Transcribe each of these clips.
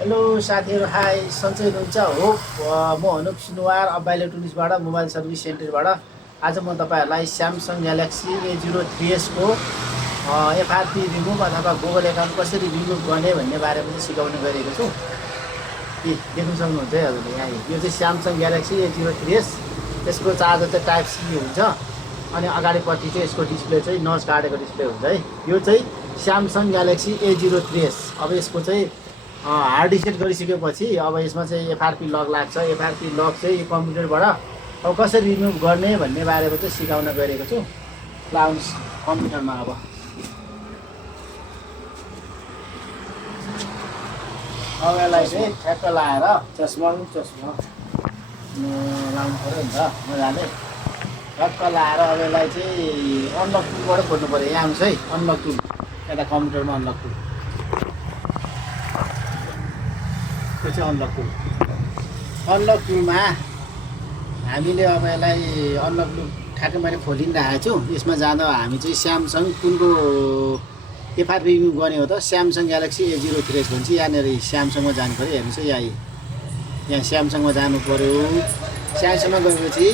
Hello साथीहरू, high सन्चै हुनुहुन्छ हो। म अनुप सुनुवार अब्बा इलेक्ट्रोनिक्सबाट मोबाइल सर्भिस सेन्टरबाट आज म तपाईँहरूलाई स्यामसङ ग्यालेक्सी A03s को एफआरपी रिमुभ अथवा गुगल एकाउन्ट कसरी रिमुभ गर्ने भन्ने बारेमा चाहिँ सिकाउने गरेको छु। देख्न सक्नुहुन्छ है हजुरले यहाँ। यो चाहिँ स्यामसङ ग्यालेक्सी A03s, यसको चार्जर चाहिँ टाइप सी हुन्छ अनि अगाडिपट्टि चाहिँ यसको डिस्प्ले चाहिँ नच काटेको डिस्प्ले हुन्छ है। यो चाहिँ स्यामसङ ग्यालेक्सी A03s। अब यसको चाहिँ हार्ड रिसेट गरिसकेपछि अब यसमा चाहिँ एफआरपी लक लाग्छ। एफआरपी लक चाहिँ यो कम्प्युटरबाट अब कसरी रिमुभ गर्ने भन्ने बारेमा चाहिँ सिकाउन गएको छु। ल आउनुहोस् कम्प्युटरमा। अब यसलाई चाहिँ ठ्याक्क लाएर चस्मा लाउनु पऱ्यो नि त मजाले। ठ्याक्क लाएर अब यसलाई चाहिँ अनलक टुलबाट खोल्नु पऱ्यो। यहाँ आउँछ है अनलक टुल, यता कम्प्युटरमा अनलक टुल, त्यो चाहिँ अनलक टुल। अनलक टुलमा हामीले अब यसलाई अनलक टुल ठ्याक्कै मैले खोलिरहेको छु। यसमा जाँदा हामी चाहिँ स्यामसङ कुनको एफआरपी रिमुभ गर्ने हो त, स्यामसङ ग्यालेक्सी A03s भन्छ। यहाँनिर स्यामसङमा जानु पऱ्यो। हेर्नुहोस् है यहाँ स्यामसङमा जानु पऱ्यो। स्यामसङमा गएपछि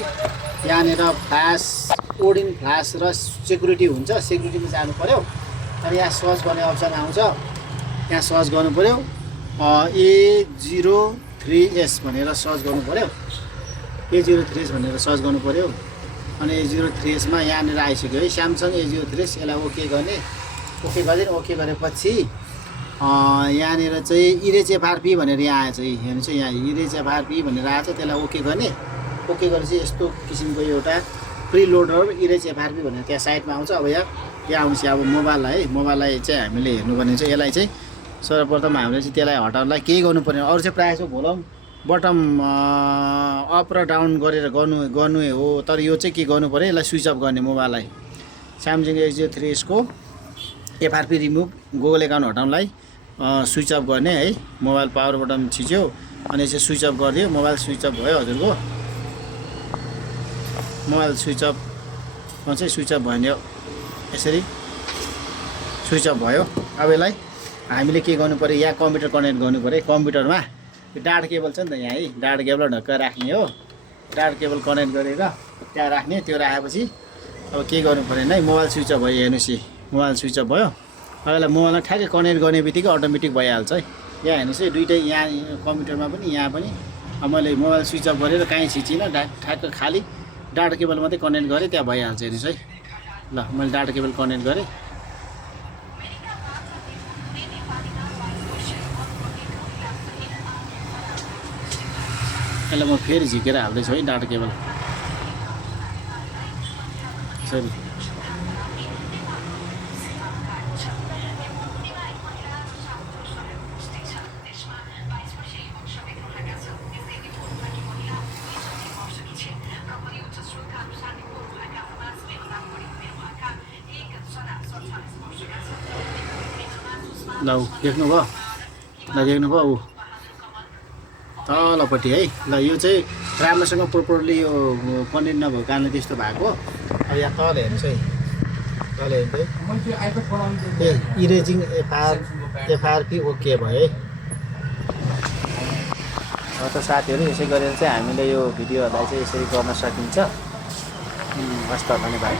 यहाँनिर फ्ल्यास, ओडिन फ्ल्यास र सेक्युरिटी हुन्छ, सेक्युरिटीमा जानु पऱ्यो। अनि यहाँ सर्च गर्ने अप्सन आउँछ, यहाँ सर्च गर्नु पऱ्यो। A03s भनेर सर्च गर्नु पऱ्यो। A03s भनेर सर्च गर्नु पऱ्यो। अनि A03s मा यहाँनिर आइसक्यो है स्यामसङ A03s। यसलाई ओके गर्ने, ओके गरिदिनु। ओके गरेपछि यहाँनिर चाहिँ इरेज एफआरपी भनेर यहाँ आएछ है। हेर्नुहोस् यहाँ इरेज एफआरपी भनेर आएछ, त्यसलाई ओके गर्ने। ओके गरेपछि यस्तो किसिमको एउटा प्रिलोडर इरेज एफआरपी भनेर त्यहाँ साइडमा आउँछ। अब यहाँ आउँछ। अब मोबाइललाई चाहिँ हामीले हेर्नुपर्ने चाहिँ यसलाई चाहिँ सर्वप्रथम हामीले चाहिँ त्यसलाई हटाउनलाई केही गर्नु पर्ने। अरू चाहिँ प्रायः जस्तो भोलम बटम अप र डाउन गरेर गर्नु हो, तर यो चाहिँ के गर्नु पऱ्यो, यसलाई स्विच अफ गर्ने। मोबाइललाई स्यामसङ A03s को एफआरपी रिमुभ गुगल एकाउन्ट हटाउनलाई स्विच अफ गर्ने है। मोबाइल पावर बटन थिच्यो अनि चाहिँ स्विच अफ गरिदियो। मोबाइल स्विच अफ भयो हजुरको। मोबाइल स्विच अफमा चाहिँ स्विच अफ भयो यसरी स्विच अफ भयो। अब यसलाई हामीले के गर्नु पऱ्यो, यहाँ कम्प्युटर कनेक्ट गर्नु पऱ्यो। कम्प्युटरमा डाटा केबल छ नि त यहाँ है, डाटा केबल ढक्क राख्ने हो। डाटा केबल कनेक्ट गरेर त्यहाँ राख्ने। त्यो राखेपछि अब के गर्नु पऱ्यो है, मोबाइल स्विच अफ भयो। हेर्नुहोस् मोबाइल स्विच अफ भयो। अब यसलाई मोबाइलमा ठ्याक्कै कनेक्ट गर्ने बित्तिकै अटोमेटिक भइहाल्छ है। यहाँ हेर्नुहोस् है, दुइटै यहाँ कम्प्युटरमा पनि यहाँ पनि। अब मैले मोबाइल स्विच अफ गरेर काहीँ छिचिनँ, ठ्याक्क खालि डाटा केबल मात्रै कनेक्ट गरेँ, त्यहाँ भइहाल्छ। हेर्नुहोस् है, ल मैले डाटा केबल कनेक्ट गरेँ। यसलाई म फेरि झिकेर हाल्दैछु है डाटा केबल। सरी ल देख्नुभयो, देख्नुभयो ऊ तलपट्टि है। ल यो चाहिँ राम्रोसँग प्रोपरली यो कनेक्ट नभएको कारणले त्यस्तो भएको। अब यहाँ तल हेर्नुहोस् है, तल हेर्नुहोस् है, इरेजिङ एफआरपी ओके भयो है। त साथीहरू यसै गरेर चाहिँ हामीले यो भिडियोहरूलाई चाहिँ यसरी गर्न सकिन्छ। हस्त धन्यवाद।